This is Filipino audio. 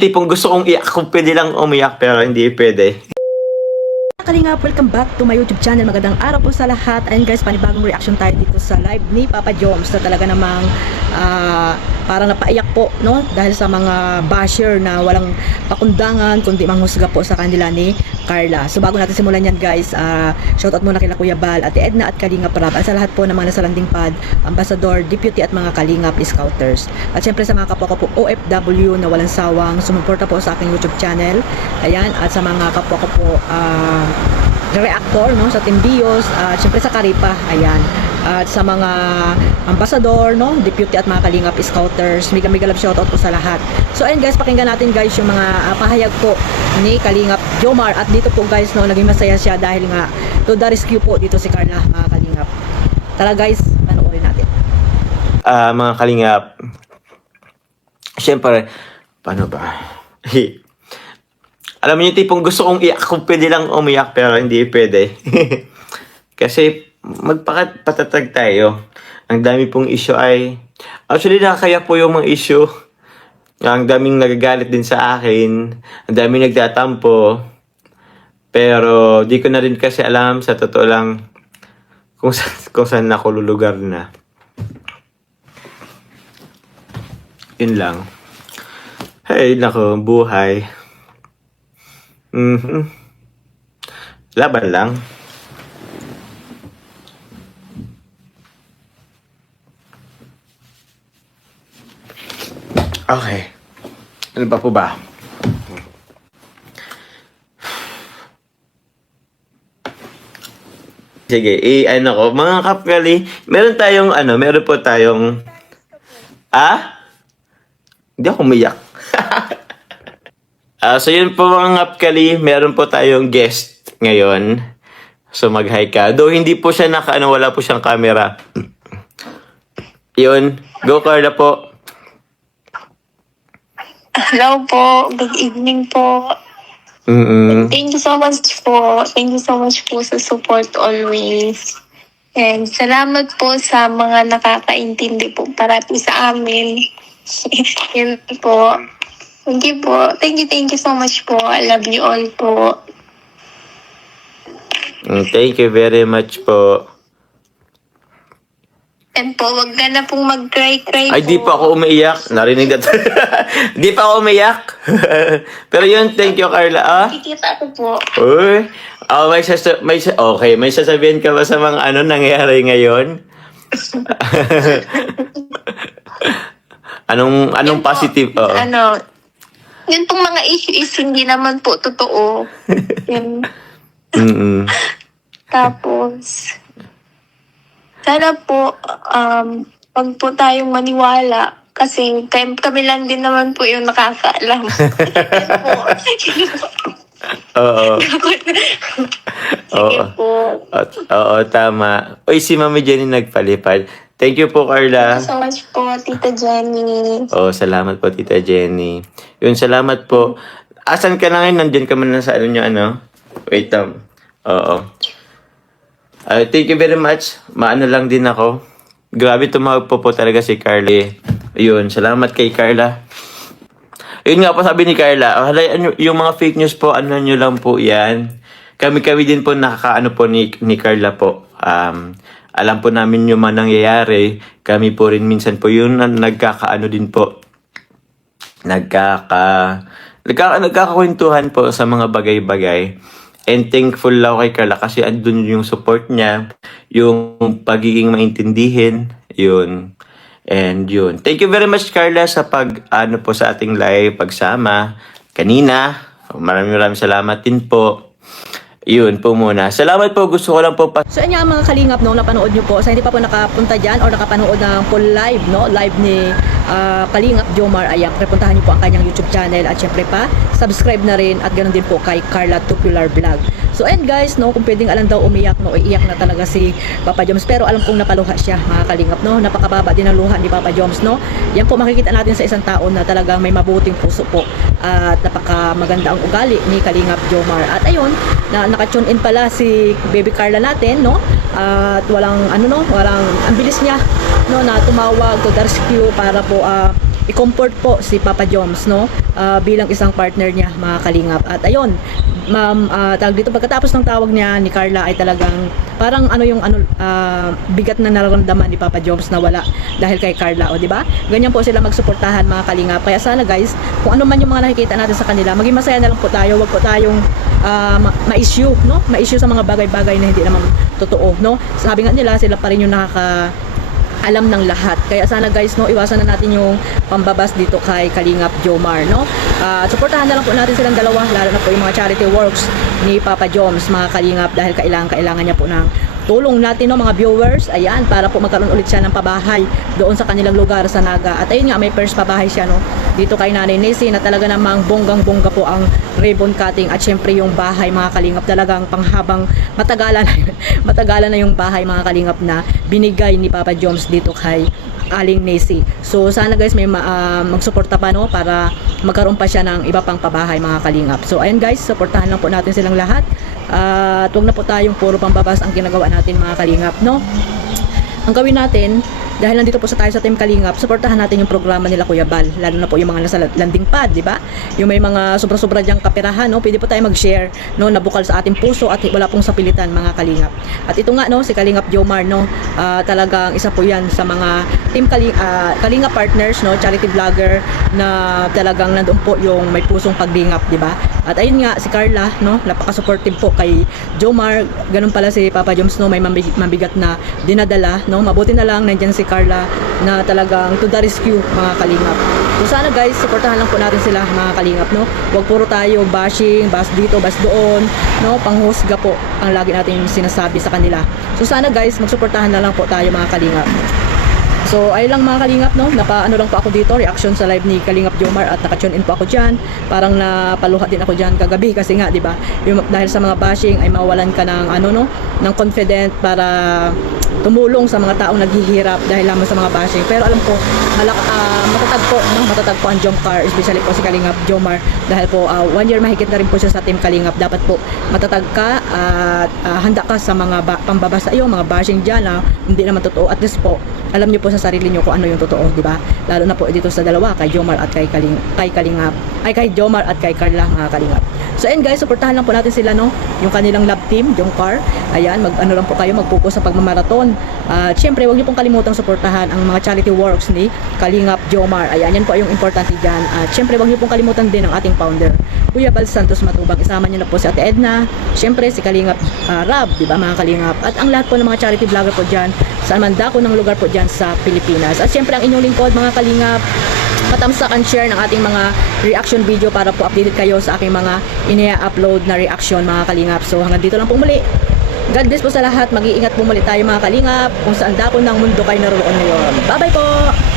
Tipong gusto kong iyak kung pwede lang umiyak pero hindi pwede. Kalingap, welcome back to my YouTube channel. Magandang araw po sa lahat. Ayun guys, panibagong reaction tayo dito sa live ni Papa Joms na talaga namang parang napaiyak po, no? Dahil sa mga basher na walang pakundangan kundi manghusga po sa kanila ni Carla. So bago natin simulan yan guys, shoutout muna kila Kuya Bal, Ate Edna at Kalingap Rab at sa lahat po ng mga nasa landing pad, ambassador, deputy at mga Kalingap scouters. At syempre sa mga kapwa ko po OFW na walang sawang sumuporta po sa aking YouTube channel. Ayan, at sa mga kapwa ko po reactor, no, sa Team Bios, syempre sa Karipa, ayan, at sa mga ambassador, no, deputy at mga Kalingap scouters, mega love shoutout po sa lahat. So ayun guys, pakinggan natin guys yung mga pahayag po ni Kalingap Jomar. At dito po guys, no, naging masaya siya dahil nga to the rescue po dito si Carla, mga Kalingap. Tara guys, panoorin natin. Mga Kalingap, syempre, paano ba? Alam mo yung tipong gusto kong iyak kung pwede lang umiyak pero hindi pwede. Kasi magpatatag tayo. Ang dami pong issue ay... Actually, nakakaya po yung mga issue. Ang daming nagagalit din sa akin. Ang daming nagtatampo. Pero di ko na rin kasi alam sa totoo lang kung saan ako lulugar na. Yun lang. Hey, nako, buhay. Laban lang. Okay. Ano pa po ba? Sige, ano ko, mga kapkali, meron po tayong, hindi ako umiyak. So yun po mga kapkali, meron po tayong guest ngayon. So mag-hi ka. Though hindi po siya wala po siyang camera. Yun, go Carla po. Hello po. Good evening po. Thank you so much po. Thank you so much po sa support always. And salamat po sa mga nakakaintindi po parati sa amin. Yun po. Thank you po. Thank you so much po. I love you all po. Thank you very much po. And po, wag ka na pong mag-cry po. Ay, di pa ako umiiyak. Narinig na Di pa ako umiiyak. Pero yun, thank you, Carla. Kikita ko po. Uy. May sasabihin ka ba sa mga nangyayari ngayon? Anong positive? Yun pong mga issue is hindi naman po totoo. Yun. Tapos, sana po, wag po tayong maniwala. Kasi kami lang din naman po yung nakakaalam. Oo. Sige po. Oo, tama. Uy, si Mami Jenny nagpalipad. Thank you po, Carla. Thank you so much po, Tita Jenny. Oo, salamat po, Tita Jenny. Yun, salamat po. Asan ka na ngayon? Nandiyan ka man na sa Wait, oo. Thank you very much. Maano lang din ako. Grabe tumawag po talaga si Carla. Yun, salamat kay Carla. Yun nga po sabi ni Carla, yung mga fake news po, nyo lang po yan. Kami din po nakakaano po ni Carla po. Alam po namin yung mga nangyayari. Kami po rin minsan po yun nagkakaano din po. Nagkakakwentuhan po sa mga bagay-bagay. And thankful lang kay Carla kasi andun yung support niya, yung pagiging maintindihin, yun. And yun. Thank you very much, Carla, sa po sa ating live, pagsama kanina. Maraming salamat din po. Yun po muna. Salamat po. Gusto ko lang po So yan mga Kalingap, no, napanood nyo po. Sa hindi pa po nakapunta dyan or nakapanood ng full live, no, live ni Kalingap Jomar, ayan, puntahan nyo po ang kanyang YouTube channel at syempre pa, subscribe na rin at ganoon din po kay Carla Tupular Vlog. So and guys, no, kung pwedeng alam daw umiyak, no, iiyak na talaga si Papa Joms. Pero alam kong napaluha siya, mga Kalingap, no, napakababa din ang luha ni Papa Joms, no. Yan po makikita natin sa isang tao na talagang may mabuting puso po at napakamaganda ang ugali ni Kalingap Jomar. At ayun, naka-tune in pala si Baby Carla natin, no. At walang ang bilis niya, no, na tumawag to the rescue para po i-comfort po si Papa Joms, no? Bilang isang partner niya, mga kalingap. At ayun, ma'am, tawag dito, pagkatapos ng tawag niya ni Carla ay talagang parang bigat na nararamdaman ni Papa Joms na wala dahil kay Carla, o di ba? Ganyan po sila magsuportahan, mga kalingap. Kaya sana guys, kung ano man yung mga nakikita natin sa kanila, maging masaya na lang po tayo, wag po tayong ma-issue, no? Ma-issue sa mga bagay-bagay na hindi naman totoo, no? Sabi nga nila, sila pa rin yung alam ng lahat. Kaya sana guys, no, iwasan na natin yung pambabas dito kay Kalingap Jomar, no? Suportahan na lang po natin silang dalawa, lalo na po yung mga charity works ni Papa Joms, mga kalingap, dahil kailangan niya po ng tulong natin, no, mga viewers. Ayan, para po magkaroon ulit siya ng pabahay doon sa kanilang lugar sa Naga. At ayun nga, may first pabahay siya, no, dito kay Nanay Nessie, na talaga namang bonggang-bongga po ang ribbon cutting. At syempre yung bahay, mga kalingap, talagang panghabang matagalan matagalan na yung bahay, mga kalingap, na binigay ni Papa Joms dito kay Aling Nessie. So sana guys, may magsuporta pa, no, para magkaroon pa siya ng iba pang pabahay, mga kalingap. So ayun guys, suportahan lang po natin silang lahat. At huwag na po tayong puro pambabas ang ginagawa natin, mga kalingap, no? Ang gawin natin, dahil nandito po tayo sa Team Kalingap, suportahan natin yung programa nila Kuya Bal, lalo na po yung mga nasa landing pad, di ba? Yung may mga sobra-sobra diyang kaperahan, no? Pwede po tayo mag-share, no, na bukal sa ating puso at wala pong sapilitan, mga kalingap. At ito nga, no, si Kalingap Jomar, no, talagang isa po yan sa mga Team Kalingap partners, no, charity vlogger na talagang nandoon po yung may pusong paglingap, di ba? At ayun nga, si Carla, no, napaka-supportive po kay Jomar. Ganun pala si Papa Joms, no, may mabigat na dinadala, no. Mabuti na lang nandiyan si Carla na talagang to the rescue, mga kalingap. So sana guys, supportahan lang po natin sila, mga kalingap, no. Huwag puro tayo bashing, bas dito, bas doon, no, panghusga po ang lagi natin sinasabi sa kanila. So sana guys, magsuportahan na lang po tayo, mga kalingap. So ayun lang, mga kalingap, no, napaano lang po ako dito, reaction sa live ni Kalingap Jomar, at naka-tune in po ako dyan. Parang napaluha din ako dyan kagabi kasi nga, di ba, dahil sa mga bashing ay mawalan ka ng ng confident para tumulong sa mga taong naghihirap dahil lamang sa mga bashing. Pero alam ko, matatag po ang Jomcar, especially po si Kalingap Jomar, dahil po 1 year mahigit na rin po siya sa Team Kalingap. Dapat po matatag ka at handa ka sa mga pambabasa iyo, mga bashing dyan na hindi naman totoo. At least po, alam niyo po sa sarili niyo kung ano yung totoo, di ba? Lalo na po dito sa dalawa, kay Jomar at kay Jomar at kay Carla, mga kalingap. So ayun guys, suportahan lang po natin sila, no, yung kanilang love team, Jomcar. Ayan, lang po kayo, mag-focus sa pagmamaraton. Syempre, huwag niyo pong kalimutang suportahan ang mga charity works ni Kalingap Jomar. Ayan, yan po yung importante dyan. At syempre, huwag niyo pong kalimutan din ang ating founder, Kuya Bal Santos Matubang. Isama niyo na po si Ate Edna, syempre si Kalingap Rab, di ba, mga kalingap, at ang lahat po ng mga charity vlogger po dyan sa mandako ng lugar po dyan sa Pilipinas. At syempre, ang inyong lingkod, mga kalingap, patamsak and share ng ating mga reaction video para po updated kayo sa aking mga inia-upload na reaction, mga kalingap. So hanggang dito lang po muli. God bless po sa lahat. Mag-iingat po muli tayo, mga kalingap, kung saan dako ng mundo kayo naroon ngayon. Bye bye po!